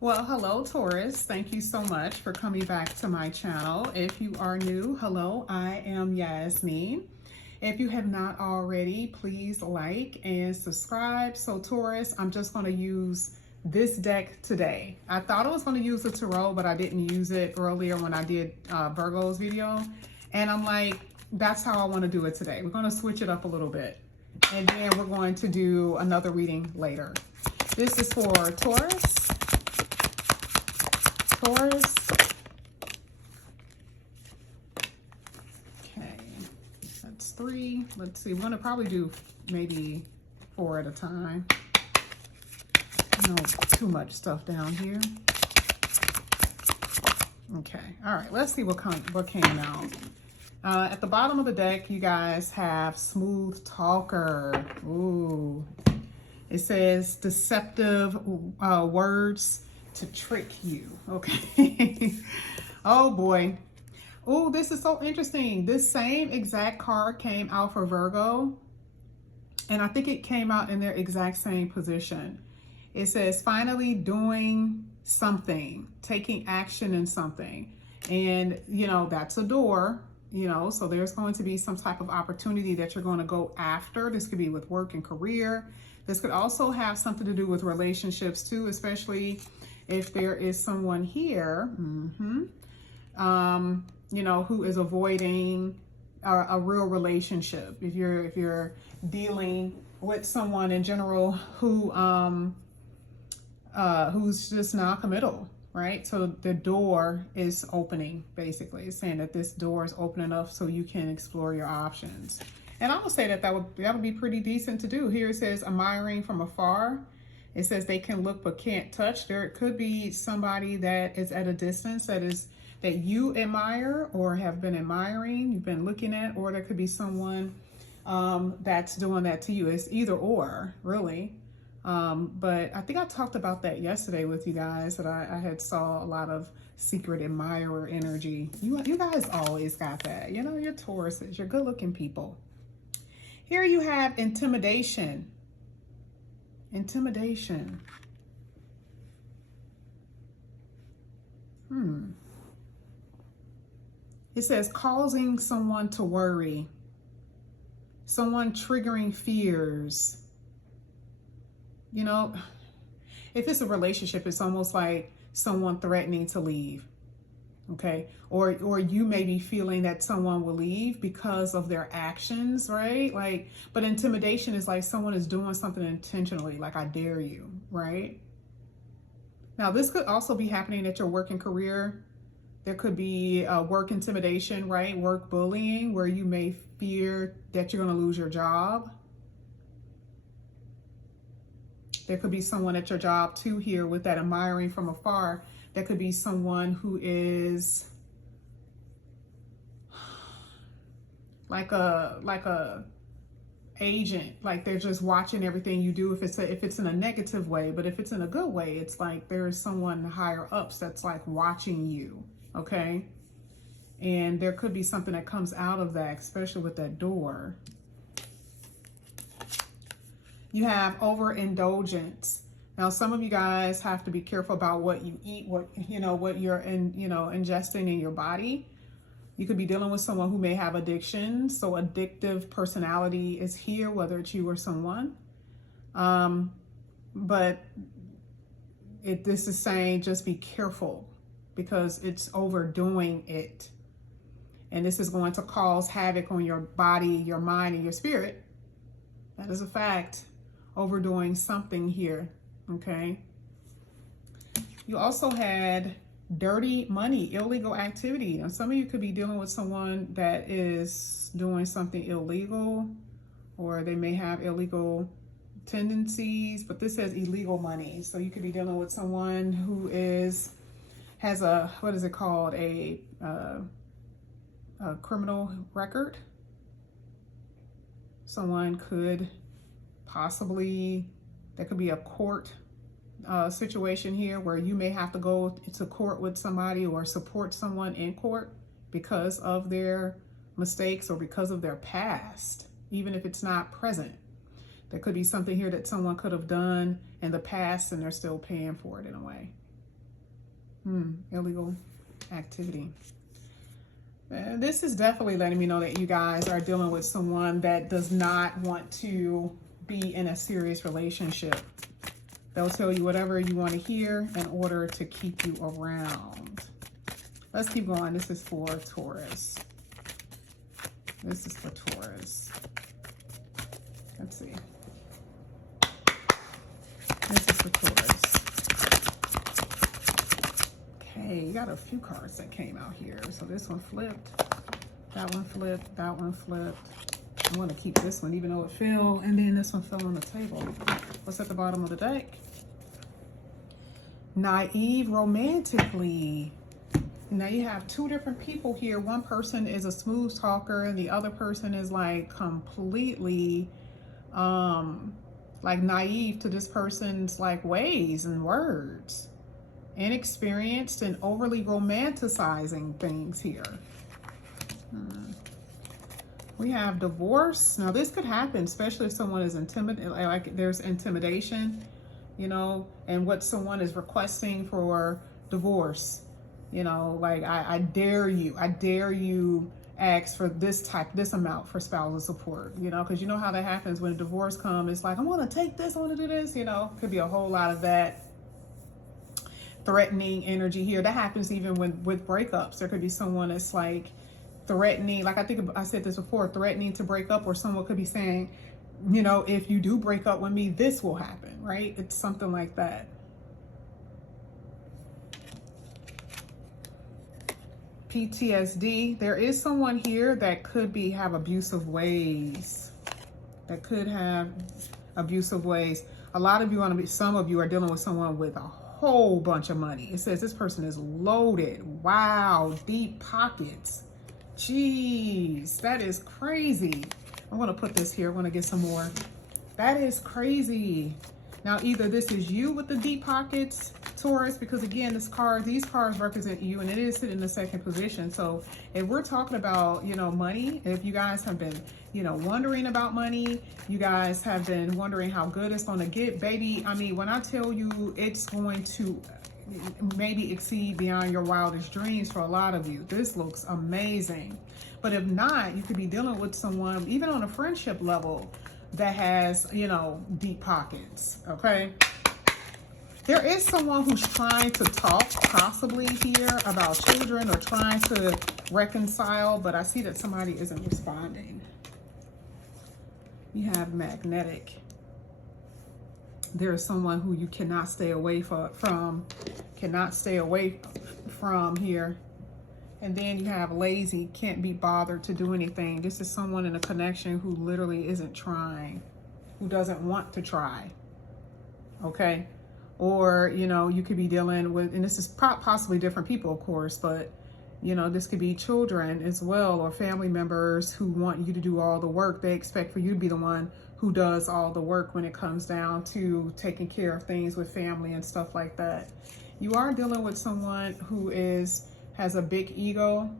Well, hello, Taurus. Thank you so much for coming back to my channel. If you are new, hello, I am Yasmin. If you have not already, please like and subscribe. So, Taurus, I'm just going to use this deck today. I thought I was going to use the Tarot, but I didn't use it earlier when I did Virgo's video. And I'm like, that's how I want to do it today. We're going to switch it up a little bit. And then we're going to do another reading later. This is for Taurus. Taurus. Okay, that's 3. Let's see, we're gonna probably do maybe 4 at a time. No, too much stuff down here. Okay, all right, let's see what came out. At the bottom of the deck, you guys have Smooth Talker. Ooh. It says deceptive words to trick you. Okay. Oh boy. Oh, this is so interesting. This same exact card came out for Virgo, and I think it came out in their exact same position. It says finally doing something, taking action in something. And you know, that's a door, you know, so there's going to be some type of opportunity that you're going to go after. This could be with work and career. This could also have something to do with relationships too, especially if there is someone here, you know, who is avoiding a real relationship. If you're dealing with someone in general who who's just non-committal, right? So the door is opening, basically. It's saying that this door is open enough so you can explore your options. And I would say that that would be pretty decent to do. Here it says admiring from afar. It says they can look but can't touch. There could be somebody that is at a distance that you admire or have been admiring, you've been looking at, or there could be someone that's doing that to you. It's either or, really. But I think I talked about that yesterday with you guys, that I had saw a lot of secret admirer energy. You guys always got that. You know, you're Tauruses, you're good looking people. Here you have intimidation. Intimidation. It says causing someone to worry. Someone triggering fears. You know, if it's a relationship, it's almost like someone threatening to leave. Okay, or you may be feeling that someone will leave because of their actions, right? Like, but intimidation is like someone is doing something intentionally, like I dare you, right? Now, this could also be happening at your work and career. There could be work intimidation, right? Work bullying, where you may fear that you're going to lose your job. There could be someone at your job too here with that admiring from afar. That could be someone who is like a agent, like they're just watching everything you do. If it's in a negative way, but if it's in a good way, it's like there's someone higher ups that's like watching you, okay? And there could be something that comes out of that, especially with that door. You have overindulgence. Now, some of you guys have to be careful about what you eat, what you're ingesting in your body. You could be dealing with someone who may have addiction. So addictive personality is here, whether it's you or someone. But this is saying just be careful because it's overdoing it. And this is going to cause havoc on your body, your mind, and your spirit. That is a fact. Overdoing something here. Okay. You also had dirty money, illegal activity. Now, some of you could be dealing with someone that is doing something illegal, or they may have illegal tendencies, but this says illegal money. So you could be dealing with someone who has a, what is it called? A criminal record. Someone could possibly, there could be a court situation here where you may have to go to court with somebody or support someone in court because of their mistakes or because of their past, even if it's not present. There could be something here that someone could have done in the past and they're still paying for it in a way. Illegal activity. This is definitely letting me know that you guys are dealing with someone that does not want to be in a serious relationship. They'll tell you whatever you want to hear in order to keep you around. Let's keep going. This is for Taurus. This is for Taurus. Let's see. This is for Taurus. Okay, you got a few cards that came out here. So this one flipped. That one flipped. That one flipped. I'm going to keep this one even though it fell. And then this one fell on the table. What's at the bottom of the deck? Naive romantically. Now you have two different people here. One person is a smooth talker and the other person is like completely like naive to this person's like ways and words. Inexperienced and overly romanticizing things here. We have divorce. Now this could happen, especially if someone is intimidated, like there's intimidation, you know, and what someone is requesting for divorce. You know, like I dare you ask for this amount for spousal support, you know, because you know how that happens when a divorce comes. It's like, I want to take this, I want to do this, you know, could be a whole lot of that threatening energy here. That happens even with breakups. There could be someone that's like threatening, like I think I said this before, threatening to break up, or someone could be saying, you know, if you do break up with me, this will happen, right? It's something like that. PTSD. There is someone here that could have abusive ways. That could have abusive ways. A lot of you some of you are dealing with someone with a whole bunch of money. It says this person is loaded. Wow, deep pockets. Jeez, that is crazy. I'm gonna put this here. I want to get some more. That is crazy. Now, either this is you with the deep pockets, Taurus, because again, these cards represent you, and it is sitting in the second position. So if we're talking about, you know, money, if you guys have been, you know, wondering about money, you guys have been wondering how good it's going to get, baby. I mean, when I tell you it's going to maybe exceed beyond your wildest dreams for a lot of you, this looks amazing. But if not, you could be dealing with someone, even on a friendship level, that has, you know, deep pockets. Okay, there is someone who's trying to talk possibly here about children or trying to reconcile, but I see that somebody isn't responding. You have magnetic. There is someone who you cannot stay away from here. And then you have lazy, can't be bothered to do anything. This is someone in a connection who literally isn't trying, who doesn't want to try. Okay. Or, you know, you could be dealing with, and this is possibly different people, of course, but, you know, this could be children as well, or family members who want you to do all the work. They expect for you to be the one who does all the work when it comes down to taking care of things with family and stuff like that. You are dealing with someone who has a big ego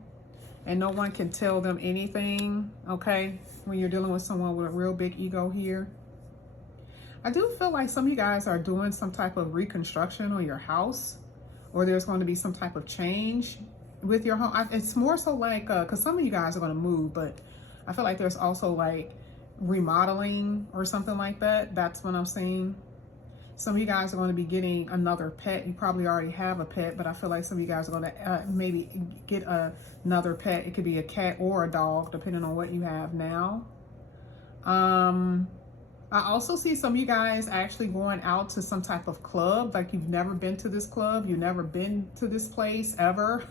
and no one can tell them anything, okay? When you're dealing with someone with a real big ego here. I do feel like some of you guys are doing some type of reconstruction on your house, or there's going to be some type of change with your home. It's more so like, because some of you guys are going to move, but I feel like there's also like remodeling or something like that. That's what I'm seeing. Some of you guys are going to be getting another pet. You probably already have a pet, but I feel like some of you guys are going to maybe get another pet. It could be a cat or a dog, depending on what you have now. I also see some of you guys actually going out to some type of club, like you've never been to this club, you've never been to this place ever,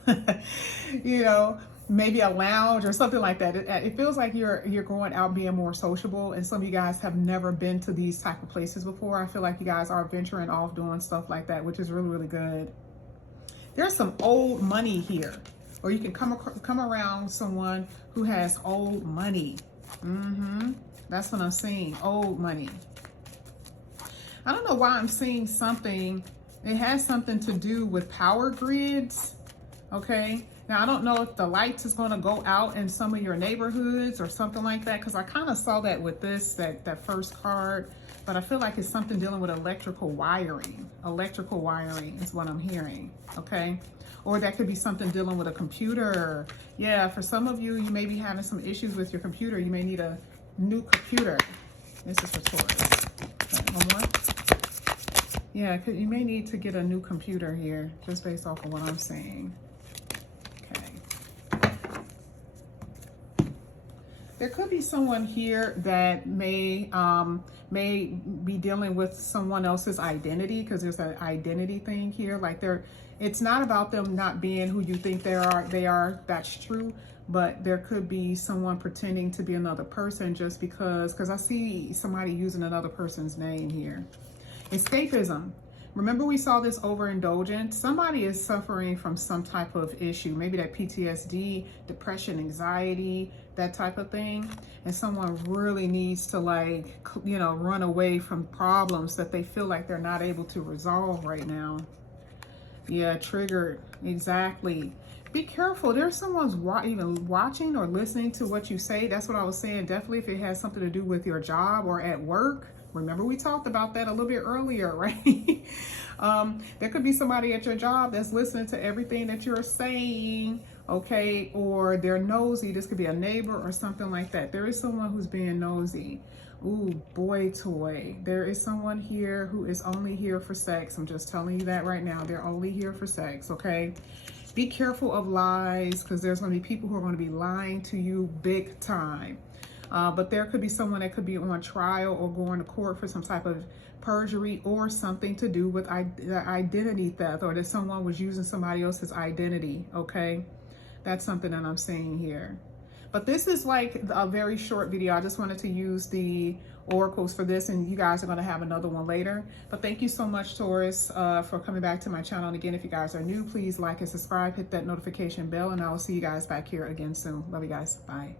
you know, maybe a lounge or something like that. It feels like you're going out being more sociable, and some of you guys have never been to these type of places before. I feel like you guys are venturing off doing stuff like that, which is really, really good. There's some old money here, or you can come around someone who has old money. That's what I'm seeing, old money. I don't know why I'm seeing something. It has something to do with power grids, okay? Now, I don't know if the lights is going to go out in some of your neighborhoods or something like that, because I kind of saw that with this, that first card, but I feel like it's something dealing with electrical wiring. Electrical wiring is what I'm hearing, okay? Or that could be something dealing with a computer. Yeah, for some of you, you may be having some issues with your computer. You may need a new computer. This is for Taurus. Okay, one more. Yeah, you may need to get a new computer here, just based off of what I'm saying. There could be someone here that may be dealing with someone else's identity, because there's an identity thing here. Like it's not about them not being who you think they are. That's true, but there could be someone pretending to be another person just because I see somebody using another person's name here. Escapism. Remember, we saw this overindulgence. Somebody is suffering from some type of issue, maybe that PTSD, depression, anxiety, that type of thing. And someone really needs to, like, you know, run away from problems that they feel like they're not able to resolve right now. Yeah, triggered. Exactly. Be careful. There's someone's even watching or listening to what you say. That's what I was saying. Definitely if it has something to do with your job or at work. Remember, we talked about that a little bit earlier, right? There could be somebody at your job that's listening to everything that you're saying, okay? Or they're nosy. This could be a neighbor or something like that. There is someone who's being nosy. Ooh, boy toy. There is someone here who is only here for sex. I'm just telling you that right now. They're only here for sex, okay? Be careful of lies, because there's going to be people who are going to be lying to you big time. But there could be someone that could be on trial or going to court for some type of perjury or something to do with identity theft, or that someone was using somebody else's identity, okay? That's something that I'm saying here. But this is like a very short video. I just wanted to use the oracles for this, and you guys are going to have another one later. But thank you so much, Taurus, for coming back to my channel. And again, if you guys are new, please like and subscribe, hit that notification bell, and I will see you guys back here again soon. Love you guys. Bye.